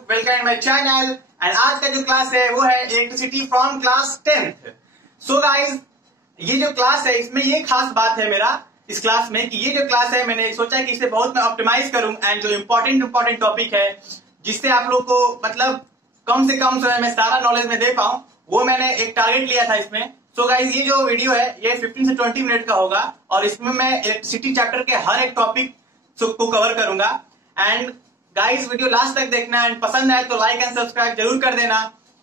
Welcome in my channel. And आज का जो क्लास है वो है electricity from class 10th। So guys, ये जो क्लास है इसमें ये खास बात है मेरा इस क्लास में कि ये जो क्लास है मैंने सोचा कि इसे बहुत मैं ऑप्टिमाइज करूं एंड जो इम्पोर्टेंट टॉपिक है जिससे आप लोग को मतलब कम से कम समय में सारा नॉलेज में दे पाऊं, वो मैंने एक टारगेट लिया था इसमें। सो गाइज, ये जो वीडियो है ये 15 से 20 मिनट का होगा और इसमें मैं इलेक्ट्रिसिटी चैप्टर के हर एक टॉपिक को कवर करूंगा। एंड गाइज, वीडियो लास्ट तक देखना एंड पसंद आए तो लाइक एंड सब्सक्राइब जरूर कर देना।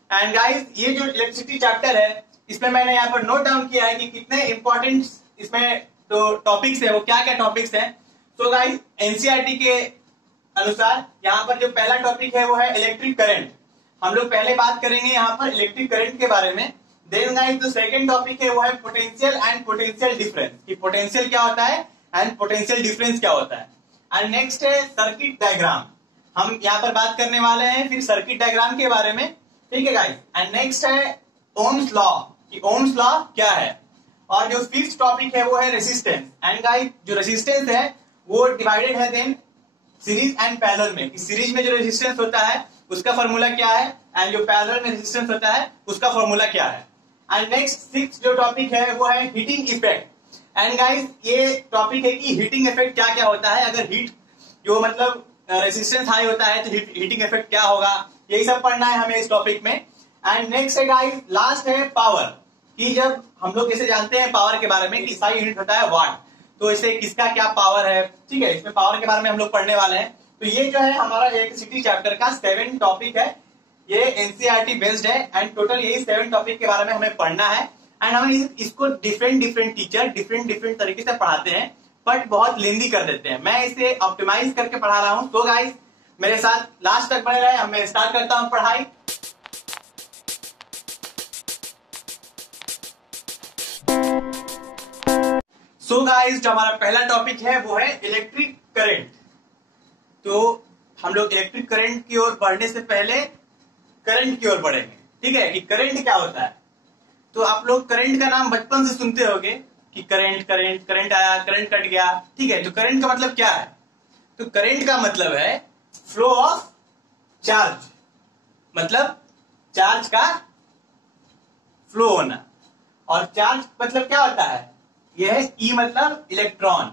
एंड गाइज, ये जो इलेक्ट्रिसिटी चैप्टर है इसमें मैंने यहाँ पर नोट डाउन किया है कि कितने इंपॉर्टेंट इसमें तो टॉपिक्स है, वो क्या क्या टॉपिक्स हैं। सो गाइज, एनसीईआरटी के अनुसार यहाँ पर जो पहला टॉपिक है वो है इलेक्ट्रिक करंट। हम लोग पहले बात करेंगे यहाँ पर इलेक्ट्रिक करंट के बारे में। देन गाइज, जो सेकंड टॉपिक है वो है पोटेंशियल एंड पोटेंशियल डिफरेंस, कि पोटेंशियल क्या होता है एंड पोटेंशियल डिफरेंस क्या होता है। एंड नेक्स्ट है सर्किट डायग्राम, हम यहाँ पर बात करने वाले हैं फिर सर्किट डायग्राम के बारे में, ठीक है गाइज। एंड नेक्स्ट है ओम्स लॉ, कि ओम्स लॉ क्या है। और जो फिफ्थ टॉपिक है वो है रेसिस्टेंस। एंड गाइज, जो रेसिस्टेंस है वो डिवाइडेड है देन सीरीज एंड पैरेलल में, कि सीरीज में जो रेसिस्टेंस होता है उसका फॉर्मूला क्या है एंड जो पैरेलल में रेसिस्टेंस होता है उसका फॉर्मूला क्या है। एंड नेक्स्ट सिक्स जो टॉपिक है वो है हीटिंग इफेक्ट। एंड गाइज, ये टॉपिक है कि हीटिंग इफेक्ट क्या क्या होता है, अगर हीट जो मतलब रेसिस्टेंस हाई होता है तो हीटिंग इफेक्ट क्या होगा, यही सब पढ़ना है हमें इस टॉपिक में। एंड नेक्स्ट है गाइस, लास्ट है पावर, कि जब हम लोग कैसे जानते हैं पावर के बारे में कि SI यूनिट होता है वाट, तो इसे किसका क्या पावर है, ठीक है, इसमें पावर के बारे में हम लोग पढ़ने वाले हैं। तो ये जो है हमारा इलेक्ट्रिसिटी चैप्टर का 7 टॉपिक है, ये एनसीईआरटी बेस्ड है एंड टोटल यही 7 टॉपिक के बारे में हमें पढ़ना है। एंड हमें इसको डिफरेंट टीचर डिफरेंट तरीके से पढ़ाते हैं बट बहुत लेंदी कर देते हैं। मैं इसे ऑप्टिमाइज करके पढ़ा रहा हूं। तो गाइस, मेरे साथ लास्ट तक बने रहे। मैं स्टार्ट करता हूं पढ़ाई। सो गाइस, जो हमारा पहला टॉपिक है वो है इलेक्ट्रिक करंट। तो हम लोग इलेक्ट्रिक करंट की ओर बढ़ने से पहले करंट की ओर बढ़ेंगे, ठीक है, कि करंट क्या होता है। तो आप लोग करंट का नाम बचपन से सुनते होंगे कि करंट करंट करंट आया, करंट कट गया, ठीक है। तो करंट का मतलब क्या है, तो करंट का मतलब है फ्लो ऑफ चार्ज, मतलब चार्ज का फ्लो होना। और चार्ज मतलब क्या होता है, यह है ई मतलब इलेक्ट्रॉन,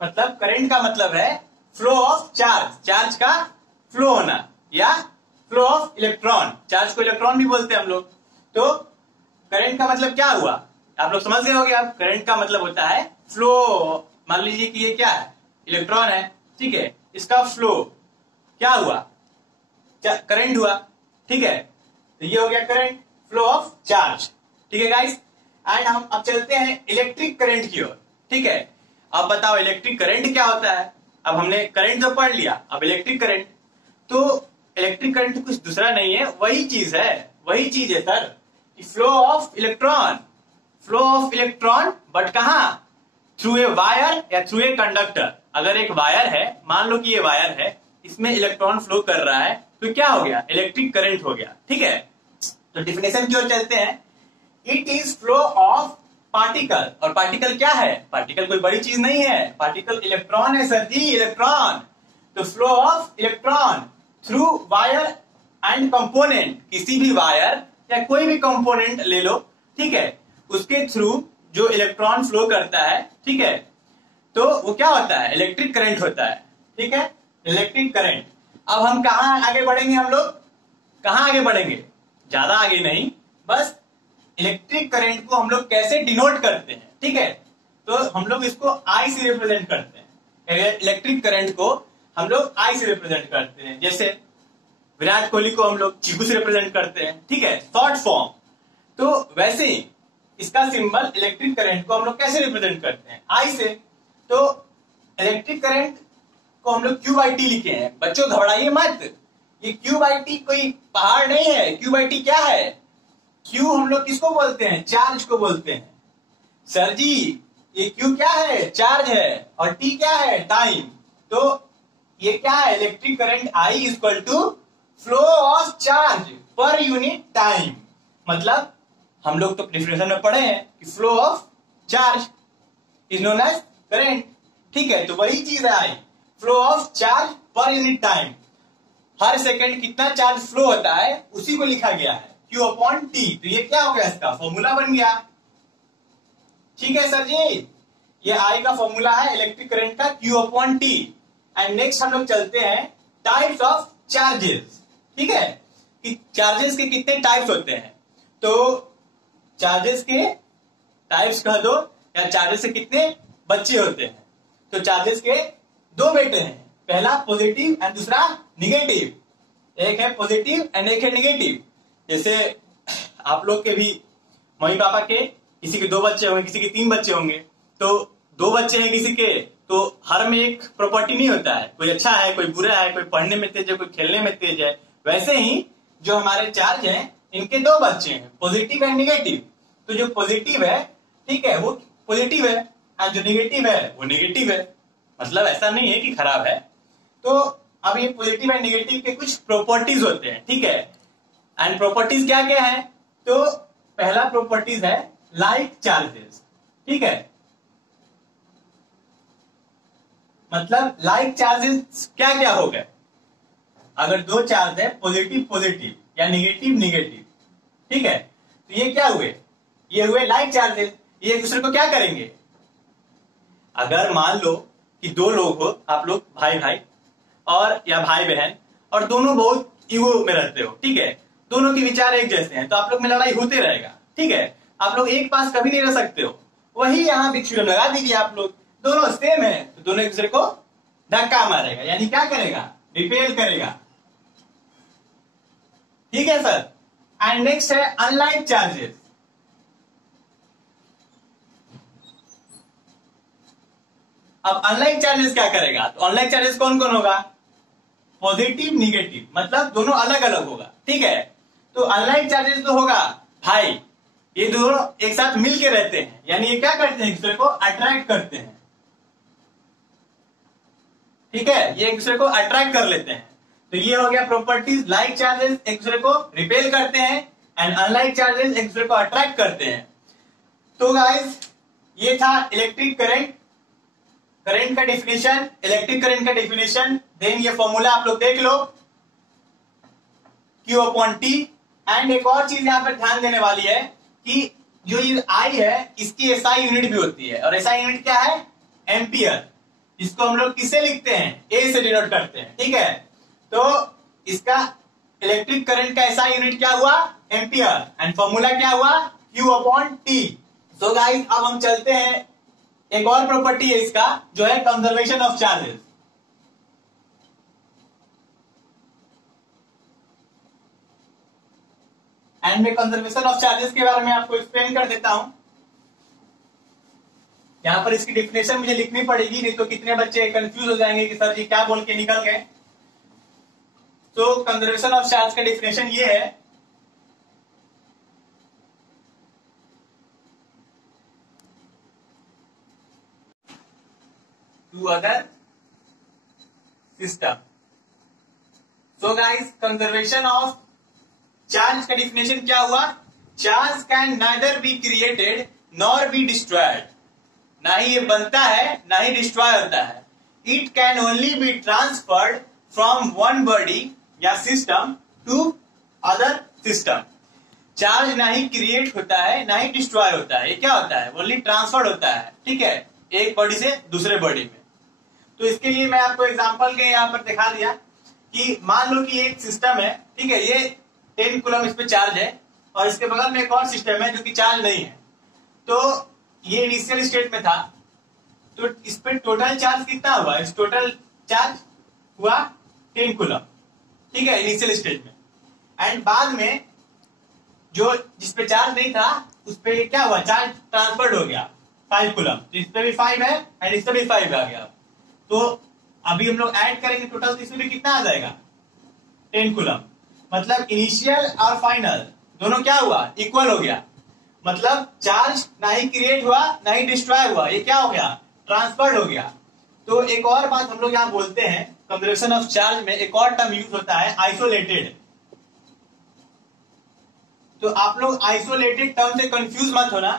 मतलब करंट का मतलब है फ्लो ऑफ चार्ज, चार्ज का फ्लो होना या फ्लो ऑफ इलेक्ट्रॉन। चार्ज को इलेक्ट्रॉन भी बोलते हैं हम लोग। तो करंट का मतलब क्या हुआ, आप लोग समझ गए होंगे। अब करंट का मतलब होता है फ्लो। मान लीजिए कि ये क्या है, इलेक्ट्रॉन है, ठीक है, इसका फ्लो क्या हुआ, करंट हुआ, ठीक है। तो ये हो गया करंट, फ्लो ऑफ चार्ज, ठीक है गाइस। एंड हम अब चलते हैं इलेक्ट्रिक करंट की ओर, ठीक है। अब बताओ इलेक्ट्रिक करंट क्या होता है। अब हमने करंट तो पढ़ लिया, अब इलेक्ट्रिक करंट। तो इलेक्ट्रिक करंट कुछ दूसरा नहीं है, वही चीज है sir, flow of electron, flow of electron, but कहां, थ्रू ए वायर या थ्रू ए कंडक्टर। अगर एक वायर है, मान लो कि ये वायर है, इसमें इलेक्ट्रॉन फ्लो कर रहा है, तो क्या हो गया, इलेक्ट्रिक करंट हो गया, ठीक है। तो डिफिनेशन की ओर चलते हैं। It is flow of particle. और पार्टिकल क्या है, पार्टिकल कोई बड़ी चीज नहीं है, पार्टिकल इलेक्ट्रॉन है सर जी, इलेक्ट्रॉन। तो flow of electron through wire and component, किसी भी वायर या कोई भी कंपोनेंट ले लो, ठीक है, उसके थ्रू जो इलेक्ट्रॉन फ्लो करता है, ठीक है, तो वो क्या होता है, इलेक्ट्रिक करंट होता है, ठीक है, इलेक्ट्रिक करंट। अब हम कहां आगे बढ़ेंगे, हम लोग कहां आगे बढ़ेंगे, ज्यादा आगे नहीं, बस इलेक्ट्रिक करंट को हम लोग कैसे डिनोट करते हैं, ठीक है। तो हम लोग इसको आई से रिप्रेजेंट करते हैं, इलेक्ट्रिक करंट को हम लोग आई से रिप्रेजेंट करते हैं। जैसे विराट कोहली को हम लोग चीकू से रिप्रेजेंट करते हैं, ठीक है, शॉर्ट फॉर्म। तो वैसे ही इसका सिंबल इलेक्ट्रिक करंट को हम लोग कैसे रिप्रेजेंट करते हैं, आई से। तो इलेक्ट्रिक करंट को हम लोग Q/T लिखे हैं। बच्चों घबराइए मत, ये Q/T कोई पहाड़ नहीं है। Q/T क्या है, Q हम लोग किसको बोलते हैं, चार्ज को बोलते हैं। सर जी ये Q क्या है, चार्ज है, और T क्या है, टाइम। तो ये क्या है, electric current I equal to flow of charge per unit time. मतलब हम लोग तो डेफिनेशन में पढ़े हैं कि flow of charge is known as current, ठीक है। तो वही चीज है I, flow of charge per unit time, हर सेकंड कितना चार्ज फ्लो होता है उसी को लिखा गया है Q अपॉन टी। तो ये क्या हो गया, इसका फॉर्मूला बन गया। ठीक है सर जी, ये आई का फॉर्मूला है इलेक्ट्रिक करंट का Q upon T. And next हम लोग चलते हैं टाइप्स ऑफ चार्जेस। ठीक है, कि चार्जेस के कितने टाइप्स होते हैं। तो चार्जेस के टाइप्स कह दो या चार्जेस के कितने बच्चे होते हैं। तो चार्जेस के दो बेटे हैं, पहला पॉजिटिव एंड दूसरा निगेटिव। एक है पॉजिटिव एंड एक है निगेटिव। जैसे आप लोग के भी मम्मी पापा के किसी के 2 बच्चे होंगे, किसी के 3 बच्चे होंगे। तो 2 बच्चे हैं किसी के, तो हर में एक प्रॉपर्टी नहीं होता है, कोई अच्छा है कोई बुरा है, कोई पढ़ने में तेज है कोई खेलने में तेज है। वैसे ही जो हमारे चार्ज हैं इनके 2 बच्चे हैं, पॉजिटिव एंड निगेटिव। तो जो पॉजिटिव है, ठीक है, वो पॉजिटिव है, और जो निगेटिव है वो निगेटिव है। मतलब ऐसा नहीं है कि खराब है। तो अब ये पॉजिटिव एंड निगेटिव के कुछ प्रॉपर्टीज होते हैं। ठीक है, एंड प्रॉपर्टीज क्या क्या है। तो पहला प्रॉपर्टीज है लाइक चार्जेस। ठीक है, मतलब लाइक चार्जेस क्या क्या हो गए। अगर 2 चार्ज है, पॉजिटिव पॉजिटिव या निगेटिव निगेटिव, ठीक है, तो ये क्या हुए, ये हुए लाइक चार्जेस। ये एक दूसरे को क्या करेंगे। अगर मान लो कि 2 लोग हो, आप लोग भाई भाई और या भाई बहन, और दोनों बहुत ईगो में रहते हो। ठीक है, दोनों के विचार एक जैसे हैं, तो आप लोग में लड़ाई होते रहेगा। ठीक है, आप लोग एक पास कभी नहीं रह सकते हो। वही यहां भी थ्योरम लगा दीजिए, आप लोग दोनों सेम है तो दोनों एक दूसरे को धक्का मारेगा, यानी क्या करेगा, रिपेल करेगा। ठीक है सर। एंड नेक्स्ट है अनलाइक चार्जेस। अब अनलाइक चार्जेस क्या करेगा। तो अनलाइक चार्जेस कौन कौन होगा, पॉजिटिव निगेटिव, मतलब दोनों अलग अलग होगा। ठीक है, तो अनलाइक चार्जेस तो होगा भाई, ये दोनों एक साथ मिलके रहते हैं, यानी ये क्या करते हैं, एक दूसरे को अट्रैक्ट करते हैं। ठीक है, ये एक दूसरे को अट्रैक्ट कर लेते हैं। तो ये हो गया प्रॉपर्टीज। लाइक चार्जेस एक दूसरे को रिपेल करते हैं एंड अनलाइक चार्जेस एक दूसरे को अट्रैक्ट करते हैं। तो गाइस ये था इलेक्ट्रिक करंट, करंट का डेफिनेशन, इलेक्ट्रिक करंट का डेफिनेशन। देन ये फॉर्मूला आप लोग देख लो Q अपॉन टी। एंड एक और चीज यहां पर ध्यान देने वाली है कि जो ये I है इसकी SI यूनिट भी होती है, और SI यूनिट क्या है, एम्पियर। इसको हम लोग किससे लिखते हैं, A से डिनोट करते हैं। ठीक है, तो इसका इलेक्ट्रिक करंट का SI यूनिट क्या हुआ, एम्पियर, एंड फॉर्मूला क्या हुआ, Q upon T. So guys अब हम चलते हैं, एक और प्रॉपर्टी है इसका जो है कंजर्वेशन ऑफ चार्जेस। एंड मैं कंजर्वेशन ऑफ चार्जेस के बारे में आपको एक्सप्लेन कर देता हूं। यहां पर इसकी डेफिनेशन मुझे लिखनी पड़ेगी, नहीं तो कितने बच्चे कंफ्यूज हो जाएंगे कि सर जी क्या बोल के निकल गए। तो कंजर्वेशन ऑफ चार्ज का डेफिनेशन ये है, to other system. So guys conservation of charge का डिफिनेशन क्या हुआ, charge can neither be created nor be destroyed. ना ही ये बनता है ना ही डिस्ट्रॉय होता है। It can only be transferred from one body या system to other system. Charge ना ही क्रिएट होता है ना ही डिस्ट्रॉय होता है, ये क्या होता है, ओनली ट्रांसफर्ड होता है। ठीक है, एक बॉडी से दूसरे बॉडी में। तो इसके लिए मैं आपको एग्जांपल के यहाँ पर दिखा दिया कि मान लो कि एक सिस्टम है, ठीक है, ये 10 कूलम इस पे चार्ज है, और इसके बगल में एक और सिस्टम है जो कि चार्ज नहीं है। तो ये इनिशियल स्टेट में था, तो इस पे टोटल चार्ज कितना हुआ, इस टोटल चार्ज हुआ 10 कूलम। ठीक है, इनिशियल स्टेज में। एंड बाद में जो जिस पे चार्ज नहीं था उस पे क्या हुआ, चार्ज ट्रांसफर्ड हो गया 5 कूलम। तो इस पे भी 5 है एंड इस पे भी 5 आ गया। तो अभी हम लोग ऐड करेंगे टोटल, तो इसमें भी कितना आ जाएगा, 10 कूलम। मतलब इनिशियल और फाइनल दोनों क्या हुआ, इक्वल हो गया। मतलब चार्ज ना ही क्रिएट हुआ ना ही डिस्ट्रॉय हुआ, ये क्या हो गया, ट्रांसफर्ड हो गया। तो एक और बात हम लोग यहाँ बोलते हैं कंजर्वेशन ऑफ चार्ज में, एक और टर्म यूज होता है आइसोलेटेड। तो आप लोग आइसोलेटेड टर्म से कंफ्यूज मत होना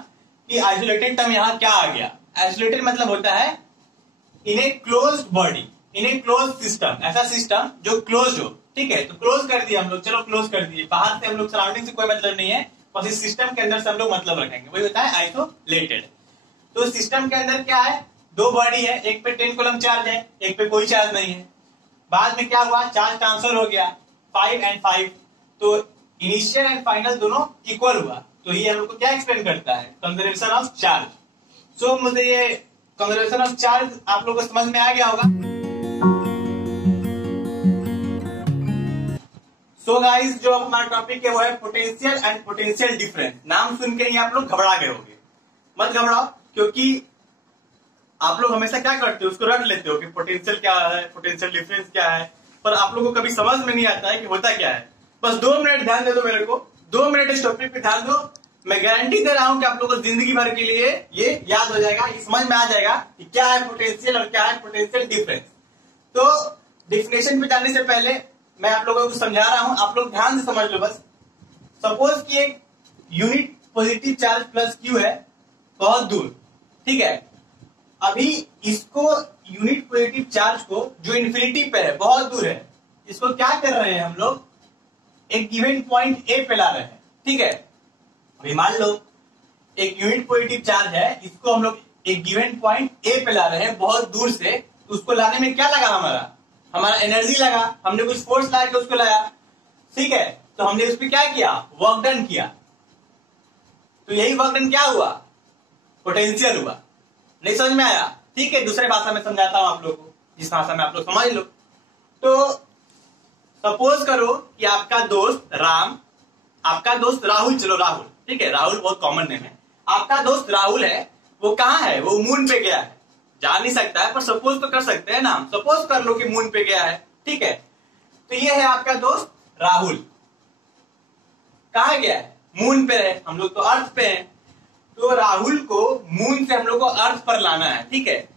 कि आइसोलेटेड टर्म यहाँ क्या आ गया। आइसोलेटेड मतलब होता है in a closed body, in a close system, ऐसा सिस्टम जो क्लोज हो, ठीक है। तो क्लोज कर दिया हम लोग, चलो क्लोज कर दिए, बाहर से हम लोग सराउंडिंग से कोई मतलब नहीं है, बस इस सिस्टम के अंदर से हम लोग मतलब रखेंगे, वही होता है आइसोलेटेड। तो सिस्टम के अंदर क्या है, दो बॉडी है, एक पे 10 कूलम चार्ज है, एक पे कोई चार्ज नहीं है। बाद में क्या हुआ, चार्ज ट्रांसफर हो गया 5 and 5, तो इनिशियल एंड फाइनल दोनों इक्वल हुआ। तो ये हम लोग को क्या एक्सप्लेन करता है, कंजर्वेशन ऑफ चार्ज। सो मुझे ये कंजर्वेशन ऑफ चार्ज आप लोगों को समझ में आ गया होगा। सो गाइस, जो हमारा टॉपिक है वो है पोटेंशियल एंड पोटेंशियल डिफरेंस। नाम सुन के ही आप लोग घबरा गए होंगे, मत घबराओ, क्योंकि आप लोग हमेशा क्या करते हो, उसको रट लेते हो कि पोटेंशियल क्या है, पोटेंशियल डिफरेंस क्या है, पर आप लोगों को कभी समझ में नहीं आता है कि होता क्या है। बस 2 मिनट ध्यान दे दो मेरे को, 2 मिनट इस टॉपिक पे ध्यान दो, मैं गारंटी दे रहा हूं कि आप लोगों को जिंदगी भर के लिए ये याद हो जाएगा, ये समझ में आ जाएगा कि क्या है पोटेंशियल और क्या है पोटेंशियल डिफरेंस। तो डिफिनेशन पे जाने से पहले मैं आप लोगों को समझा रहा हूं, आप लोग ध्यान से समझ लो। बस सपोज कि एक unit positive charge plus Q है बहुत दूर, ठीक है। अभी इसको यूनिट पॉजिटिव चार्ज को जो इन्फिनिटी पे है, बहुत दूर है, इसको क्या कर रहे हैं हम लोग, एक गिवन पॉइंट ए पे ला रहे हैं, ठीक है। अभी मान लो एक यूनिट पॉजिटिव चार्ज है, इसको हम लोग एक गिवन पॉइंट ए पे ला रहे हैं बहुत दूर से, तो उसको लाने में क्या लगा, हमारा एनर्जी लगा, हमने कुछ फोर्स लगा के उसको लाया, ठीक है। तो हमने उस पर क्या किया, वर्क डन किया, तो यही वर्क डन क्या हुआ, पोटेंशियल हुआ। नहीं समझ में आया, ठीक है, दूसरे भाषा में समझाता हूं आप लोगों को, जिस भाषा में आप लोग समझ लो। तो सपोज करो कि आपका दोस्त राम, आपका दोस्त राहुल, चलो राहुल, ठीक है, राहुल बहुत कॉमन नेम है। आपका दोस्त राहुल है, वो कहां है, वो मून पे गया है, जा नहीं सकता है पर सपोज तो कर सकते हैं ना, सपोज कर लो कि मून पे गया है, ठीक है। तो ये है आपका दोस्त राहुल, कहां गया है, मून पे है, हम लोग तो अर्थ पे हैं। तो राहुल को मून से हम लोग को अर्थ पर लाना है, ठीक है।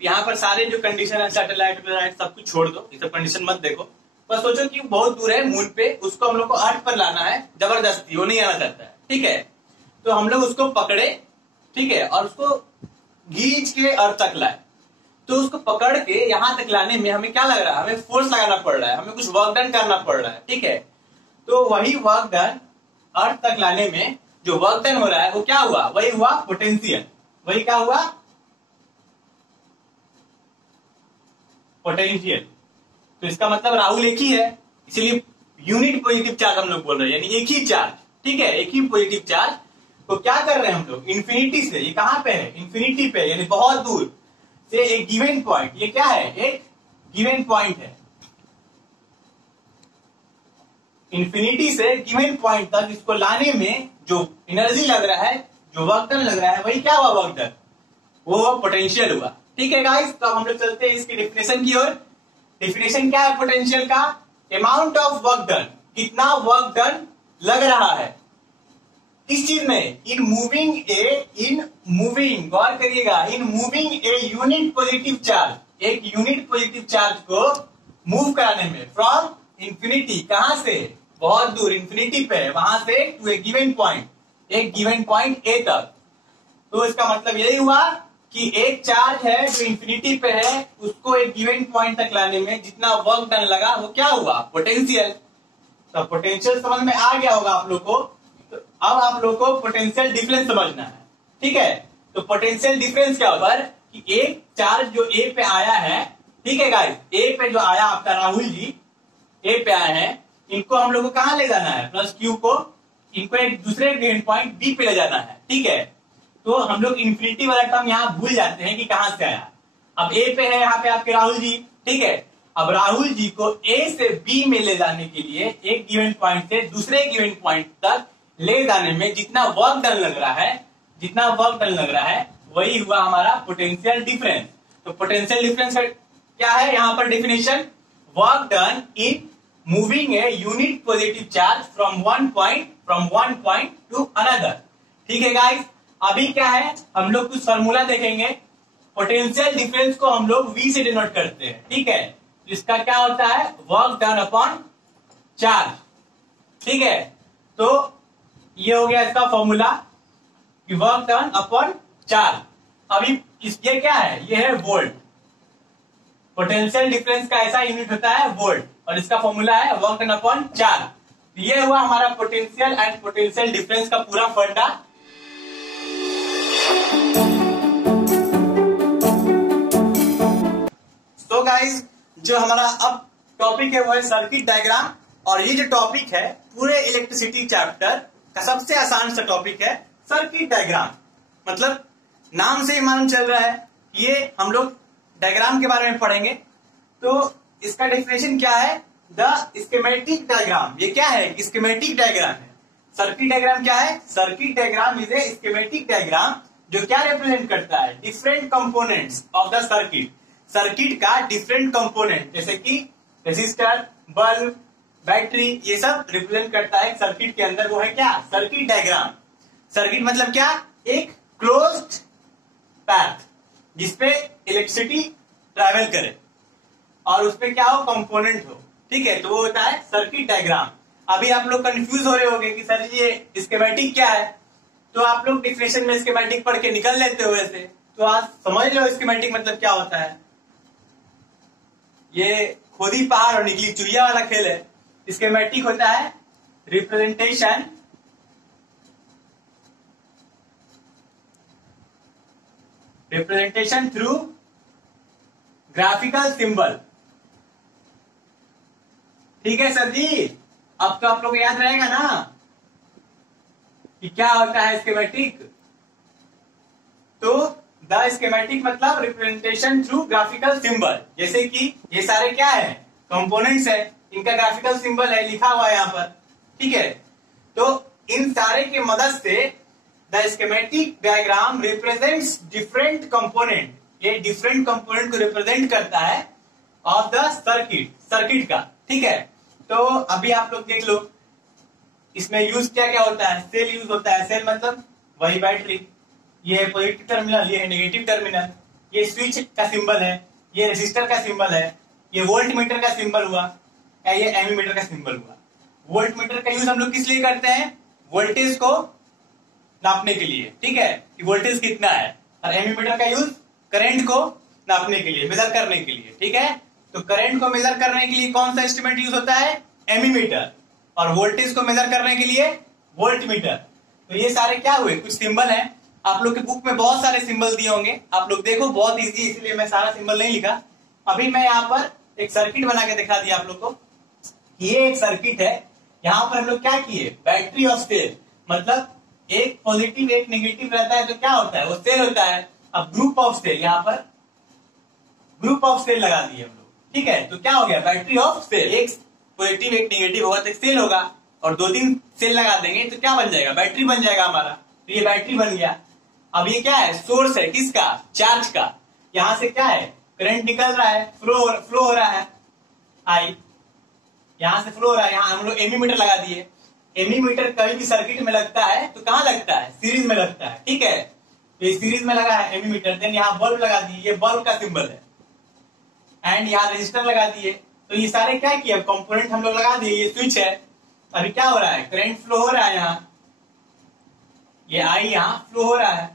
यहाँ पर सारे जो कंडीशन है, सैटेलाइट सब कुछ छोड़ दो, ये सब कंडीशन मत देखो, बस सोचो कि बहुत दूर है मून पे, उसको हम लोग को अर्थ पर लाना है जबरदस्ती, वो नहीं आना चाहता है, ठीक है। तो हम लोग उसको पकड़े, ठीक है, और उसको खींच के अर्थ तक लाए। तो उसको पकड़ के यहां तक लाने में हमें क्या लग रहा है, हमें फोर्स लगाना पड़ रहा है, हमें कुछ वर्क डन करना पड़ रहा है, ठीक है। तो वही वर्क डन अर्थ तक लाने में जो वर्क डन हो रहा है वो क्या हुआ, वही हुआ पोटेंशियल, वही क्या हुआ, पोटेंशियल। तो इसका मतलब राहुल एक ही है, इसलिए यूनिट पॉजिटिव चार्ज हम लोग बोल रहे हैं, यानी एक ही चार्ज, ठीक है, एक ही पॉजिटिव चार्ज को क्या कर रहे हैं हम लोग, इंफिनिटी से, ये कहां पे है, इंफिनिटी पे, यानी बहुत दूर से एक गिवन पॉइंट, ये क्या है, एक गिवन पॉइंट है, इंफिनिटी से गिवन पॉइंट तक इसको लाने में जो एनर्जी लग रहा है, जो वर्क डन लग रहा है, वही क्या हुआ, वर्क डन, वो पोटेंशियल हुआ, ठीक है गाइस। तो हम लोग चलते हैं इसकी डेफिनेशन की ओर। डेफिनेशन क्या है पोटेंशियल का, अमाउंट ऑफ वर्क डन, कितना वर्क डन लग रहा है इस चीज में, इन मूविंग, गौर करिएगा, in moving a unit positive charge, एक यूनिट पॉजिटिव चार्ज को मूव कराने में, फ्रॉम इंफिनिटी, कहां से, बहुत दूर, इंफिनिटी पे, वहां से टू ए गिवन पॉइंट, एक गिवन पॉइंट ए तक। तो इसका मतलब यही हुआ कि एक चार्ज है जो इंफिनिटी पे है, उसको एक गिवन पॉइंट तक लाने में जितना वर्क डन लगा वो क्या हुआ, पोटेंशियल। तो पोटेंशियल समझ में आ गया होगा आप लोग को। तो अब आप लोग को पोटेंशियल डिफरेंस समझना है, ठीक है। तो पोटेंशियल डिफरेंस क्या होगा कि एक चार्ज जो ए पे आया है, ठीक है गाइस, ए पे जो आया आपका राहुल जी, ए पे आया है, इनको हम लोग को कहां ले जाना है, प्लस क्यू को, इनको एक दूसरे गिवन पॉइंट बी पे ले जाना है, ठीक है। तो हम लोग इंफिनिटी वाला टर्म यहां भूल जाते हैं कि कहां से आया। अब ए पे है यहाँ पे आपके राहुल जी, ठीक है। अब राहुल जी को ए से बी में ले जाने के लिए एक गिवन पॉइंट से दूसरे गिवन पॉइंट तक ले जाने में जितना वर्क डन लग रहा है, जितना वर्क डन लग रहा है, वही हुआ हमारा पोटेंशियल डिफरेंस। तो पोटेंशियल डिफरेंस क्या है यहाँ पर definition, work done in moving a unit positive charge from one point two another, ठीक है गाइस। अभी क्या है, हम लोग कुछ फॉर्मूला देखेंगे, पोटेंशियल डिफरेंस को हम लोग V से डिनोट करते हैं, ठीक है। इसका क्या होता है, वर्क डन अपॉन चार्ज, ठीक है। तो ये हो गया इसका फॉर्मूला कि वर्क डन अपॉन चार्ज। अभी ये क्या है, ये है वोल्ट, पोटेंशियल डिफरेंस का ऐसा यूनिट होता है वोल्ट, और इसका फॉर्मूला है 1/4। ये हुआ हमारा पोटेंशियल एंड पोटेंशियल डिफरेंस का पूरा फंडा। तो गाइस जो हमारा अब टॉपिक है वो है सर्किट डायग्राम, और ये जो टॉपिक है पूरे इलेक्ट्रिसिटी चैप्टर का सबसे आसान सा टॉपिक है सर्किट डायग्राम। मतलब नाम से ही मालूम चल रहा है ये हम लोग डायग्राम के बारे में पढ़ेंगे। तो इसका डेफिनेशन क्या है? The schematic diagram. ये क्या है? स्कीमेटिक डायग्राम है। सर्किट डायग्राम क्या है? Circuit diagram is a schematic diagram जो क्या रिप्रेजेंट करता है? Different components of the circuit. Circuit का डिफरेंट कंपोनेंट जैसे कि रेजिस्टर, बल्ब, बैटरी, ये सब रिप्रेजेंट करता है सर्किट के अंदर। वो है क्या? Circuit diagram. सर्किट मतलब क्या? एक क्लोज्ड पैथ जिसपे इलेक्ट्रिसिटी ट्रैवल करे और उसपे क्या हो? कंपोनेंट हो। ठीक है, तो वो होता है सर्किट डायग्राम। अभी आप लोग कंफ्यूज हो रहे होंगे कि सर ये स्कीमेटिक क्या है, तो आप लोग डिफिनेशन में स्कीमेटिक पढ़ के निकल लेते हो ऐसे, तो आज समझ लो स्कीमेटिक मतलब क्या होता है। ये खोदी पहाड़ और निकली चुहिया वाला खेल है। स्कीमेटिक होता है रिप्रेजेंटेशन थ्रू ग्राफिकल सिंबल। ठीक है सर जी, अब तो आप लोग याद रहेगा ना कि क्या होता है स्कीमेटिक। तो द स्कीमेटिक मतलब रिप्रेजेंटेशन थ्रू ग्राफिकल सिंबल। जैसे कि ये सारे क्या है? कंपोनेंट्स है, इनका ग्राफिकल सिंबल है, लिखा हुआ है यहाँ पर। ठीक है, तो इन सारे के मदद से the schematic diagram represents different component. ये डिफरेंट कंपोनेंट को रिप्रेजेंट करता है ऑफ द सर्किट का। ठीक है, तो अभी आप लोग देख लो इसमें यूज क्या क्या होता है। सेल यूज होता है। सेल मतलब वही बैटरी। ये है पॉजिटिव टर्मिनल, ये है नेगेटिव टर्मिनल। ये स्विच का सिंबल है, ये रेजिस्टर का सिंबल है, ये वोल्ट मीटर का सिंबल हुआ, ये एमीमीटर का सिंबल हुआ। वोल्ट मीटर का यूज हम लोग किस लिए करते हैं? वोल्टेज को नापने के लिए। ठीक है, कि वोल्टेज कितना है। और एमीमीटर का यूज करंट को नापने के लिए, मेजर करने के लिए। ठीक है, तो करंट को मेजर करने के लिए कौन सा इंस्ट्रूमेंट यूज होता है? एमीमीटर। और वोल्टेज को मेजर करने के लिए वोल्ट मीटर। तो ये सारे क्या हुए? कुछ सिंबल हैं। आप लोग के बुक में बहुत सारे सिंबल दिए होंगे, आप लोग देखो, बहुत इजी, इसलिए मैं सारा सिंबल नहीं लिखा। अभी मैं यहाँ पर एक सर्किट बना के दिखा दिया आप लोग को। ये एक सर्किट है, यहाँ पर हम लोग क्या किए? बैटरी और सेल, मतलब एक पॉजिटिव एक नेगेटिव रहता है तो क्या होता है? वो सेल होता है। अब ग्रुप ऑफ सेल, यहाँ पर ग्रुप ऑफ सेल लगा दिए हम लोग। ठीक है, तो क्या हो गया? Battery of cell. एक पॉजिटिव एक नेगेटिव होगा तो एक सेल होगा, और 2-3 सेल लगा देंगे तो क्या बन जाएगा? बैटरी बन जाएगा हमारा। तो ये बैटरी बन गया। अब ये क्या है? सोर्स है, किसका? चार्ज का। यहां से क्या है? करंट निकल रहा है, फ्लो हो रहा है, आई यहां से फ्लो हो रहा है। यहां हम लोग एमीमीटर लगा दिए। एमीमीटर कभी भी सर्किट में लगता है तो कहां लगता है? सीरीज में लगता है। ठीक है, तो ये सीरीज में लगा है एमीमीटर। देन यहाँ बल्ब लगा दिए, ये बल्ब का सिंबल है। एंड यहाँ रजिस्टर लगा दिए। तो ये सारे क्या किया? कंपोनेंट हम लोग लगा दिए। ये स्विच है, अभी क्या हो रहा है? करंट फ्लो हो रहा है यहाँ, ये आई यहाँ फ्लो हो रहा है।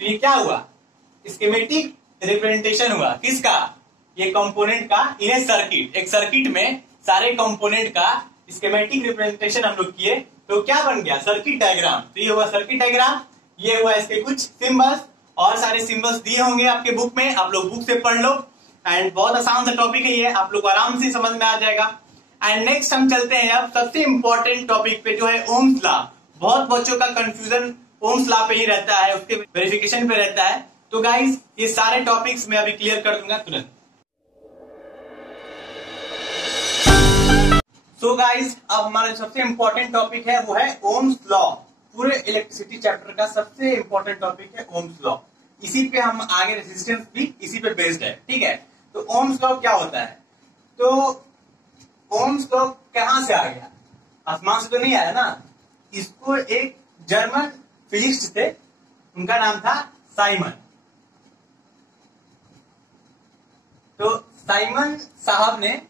तो ये क्या हुआ? स्कीमेटिक रिप्रेजेंटेशन हुआ। किसका? ये कंपोनेंट का इन ए सर्किट। एक सर्किट में सारे कंपोनेंट का स्कीमेटिक रिप्रेजेंटेशन हम लोग किए, तो क्या बन गया? Circuit diagram. तो ये हुआ सर्किट डायग्राम। ये हुआ इसके कुछ सिंबल्स, और सारे सिंबल्स दिए होंगे आपके बुक में, आप लोग बुक से पढ़ लो। एंड बहुत आसान सा टॉपिक है ये, आप लोग को आराम से समझ में आ जाएगा। एंड नेक्स्ट हम चलते हैं अब सबसे इंपॉर्टेंट टॉपिक पे, जो है ओम्स लॉ। बहुत बच्चों का कंफ्यूजन ओम्स लॉ पे ही रहता है, उसके वेरिफिकेशन पे रहता है। तो गाइस ये सारे टॉपिक्स मैं अभी क्लियर कर दूंगा तुरंत। सो गाइस अब हमारा सबसे इंपॉर्टेंट टॉपिक है वो है ओम्स लॉ। पूरे इलेक्ट्रिसिटी चैप्टर का सबसे इंपॉर्टेंट टॉपिक है ओम्स लॉ। इसी पे हम आगे रेजिस्टेंस भी इसी पे बेस्ड है। ठीक है, तो ओम्स लॉ क्या होता है? तो ओम्स लॉ कहां से आ गया? आसमान से तो नहीं आया ना। इसको एक जर्मन फिजिक्स थे, उनका नाम था साइमन। तो साइमन साहब ने,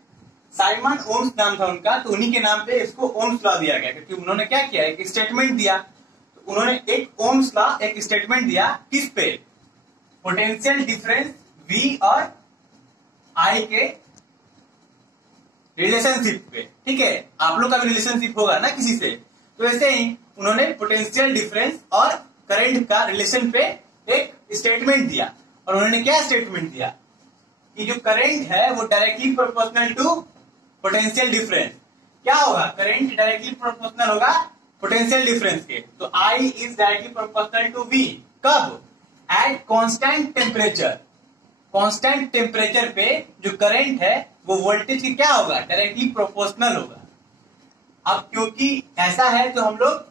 साइमन ओम्स नाम था उनका, तो उन्हीं के नाम पे इसको ओम्स लॉ दिया गया, क्योंकि उन्होंने क्या किया? एक स्टेटमेंट दिया। तो उन्होंने एक ओम्स लॉ, एक स्टेटमेंट दिया किस पे? पोटेंशियल डिफरेंस V और आई के रिलेशनशिप पे, ठीक है। आप लोग का भी रिलेशनशिप होगा ना किसी से, तो ऐसे ही उन्होंने पोटेंशियल डिफरेंस और करंट का रिलेशन पे एक स्टेटमेंट दिया। और उन्होंने क्या स्टेटमेंट दिया कि जो करंट है वो directly proportional to potential difference. क्या होगा, करंट डायरेक्टली प्रोपोर्शनल होगा पोटेंशियल डिफरेंस के। तो I is directly proportional to V. कब, at constant temperature. Constant temperature पे जो करंट है वो वोल्टेज की क्या होगा, डायरेक्टली प्रोपोर्शनल होगा। अब क्योंकि ऐसा है तो हम लोग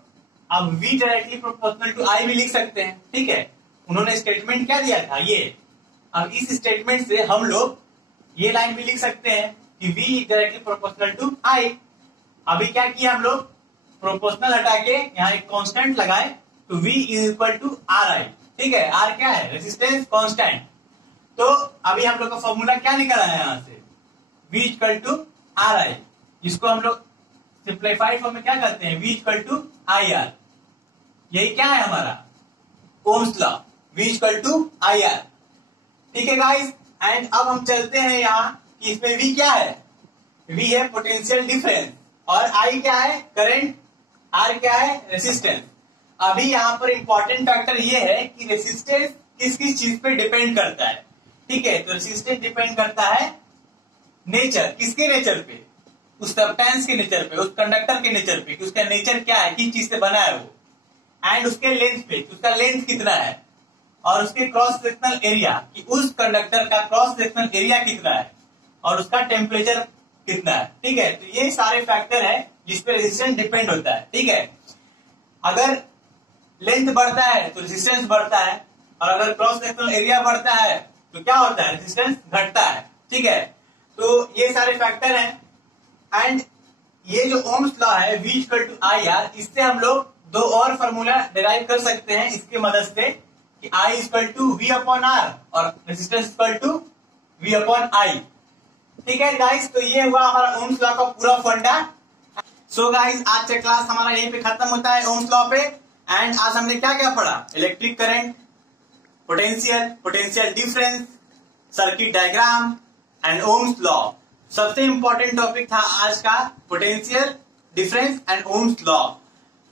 अब V directly proportional to I भी लिख सकते हैं, ठीक है। उन्होंने स्टेटमेंट क्या दिया था ये, अब इस स्टेटमेंट से हम लोग ये लाइन भी लिख सकते हैं कि V directly proportional to I। अभी क्या किया हम लोग, प्रोपोर्शनल हटा के यहाँ एक कांस्टेंट लगाए तो V is equal to RI, ठीक है। R क्या है, रेजिस्टेंस कांस्टेंट। तो अभी हम लोग का फॉर्मूला क्या निकला है यहाँ से, V इक्वल टू RI, जिसको हम लोग सिंप्लीफाइड फॉर्म में क्या करते हैं, V इक्वल टू IR। यही क्या है हमारा Ohm's law, V equal to IR, ठीक है गाइस। एंड अब हम चलते हैं यहाँ कि इसमें V क्या है, V है पोटेंशियल डिफरेंस और I क्या है करंट, R क्या है रेसिस्टेंस। अभी यहाँ पर इंपॉर्टेंट फैक्टर ये है कि रेसिस्टेंस किस किस चीज पे डिपेंड करता है, ठीक है। तो रेसिस्टेंस डिपेंड करता है नेचर, किसके नेचर पे, उस सब्सटेंस के नेचर पे, उस कंडक्टर के नेचर पे, कि उसका नेचर क्या है, किस चीज से बना है वो, एंड उसके लेंथ पे, उसका लेंथ कितना है, और उसके क्रॉस सेक्शनल एरिया, कि उस कंडक्टर का क्रॉस सेक्शनल एरिया कितना है, और उसका टेम्परेचर कितना है, ठीक है। तो ये सारे फैक्टर है जिसपे रेजिस्टेंस डिपेंड होता है, ठीक है। अगर लेंथ बढ़ता है तो रेजिस्टेंस बढ़ता है, और अगर क्रॉस सेक्शनल एरिया बढ़ता है तो क्या होता है, रेजिस्टेंस घटता है, ठीक है। तो ये सारे फैक्टर हैं। एंड ये जो ओम्स लॉ है V इक्वल टू IR, इससे हम लोग दो और फॉर्मूला डिराइव कर सकते हैं इसके मदद से कि I equal to V upon R और resistance equal to V upon I, ठीक है गाइस। तो ये हुआ हमारा ओम्स लॉ का पूरा फंडा। सो गाइस आज का क्लास हमारा यहीं पे खत्म होता है ओम्स लॉ पे। एंड आज हमने क्या क्या पढ़ा, electric current, potential, potential difference, circuit diagram and Ohm's law. सबसे इंपॉर्टेंट टॉपिक था आज का potential difference and Ohm's law.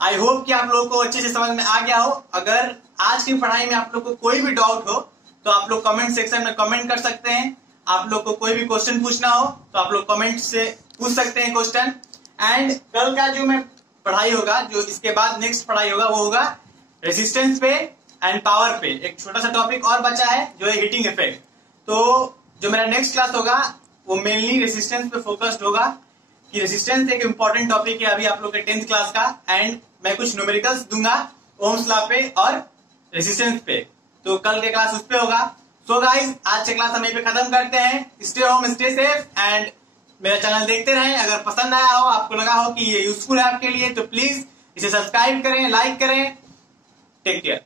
I hope कि आप लोगों को अच्छे से समझ में आ गया हो। अगर आज की पढ़ाई में आप लोग को कोई भी डाउट हो तो आप लोग कमेंट सेक्शन में कमेंट कर सकते हैं। आप लोग को कोई भी क्वेश्चन पूछना हो तो आप लोग कमेंट से पूछ सकते हैं क्वेश्चन। एंड कल का जो मैं पढ़ाई होगा, जो इसके बाद नेक्स्ट पढ़ाई होगा, वो होगा रेजिस्टेंस पे एंड पावर पे। एक छोटा सा टॉपिक और बचा है जो है हीटिंग इफेक्ट। तो जो मेरा नेक्स्ट क्लास होगा वो मेनली रेजिस्टेंस पे फोकस्ड होगा कि रेजिस्टेंस एक इंपॉर्टेंट टॉपिक है अभी आप लोग के 10th क्लास का। एंड मैं कुछ न्यूमेरिकल्स दूंगा ओम्स लॉ पे और रेजिस्टेंस पे, तो कल के क्लास उस पे होगा। सो गाइस आज के क्लास हम यहीं पे खत्म करते हैं। Stay home, stay safe and मेरा चैनल देखते रहें। अगर पसंद आया हो, आपको लगा हो कि ये यूजफुल है आपके लिए, तो प्लीज इसे सब्सक्राइब करें, लाइक करें। Take care.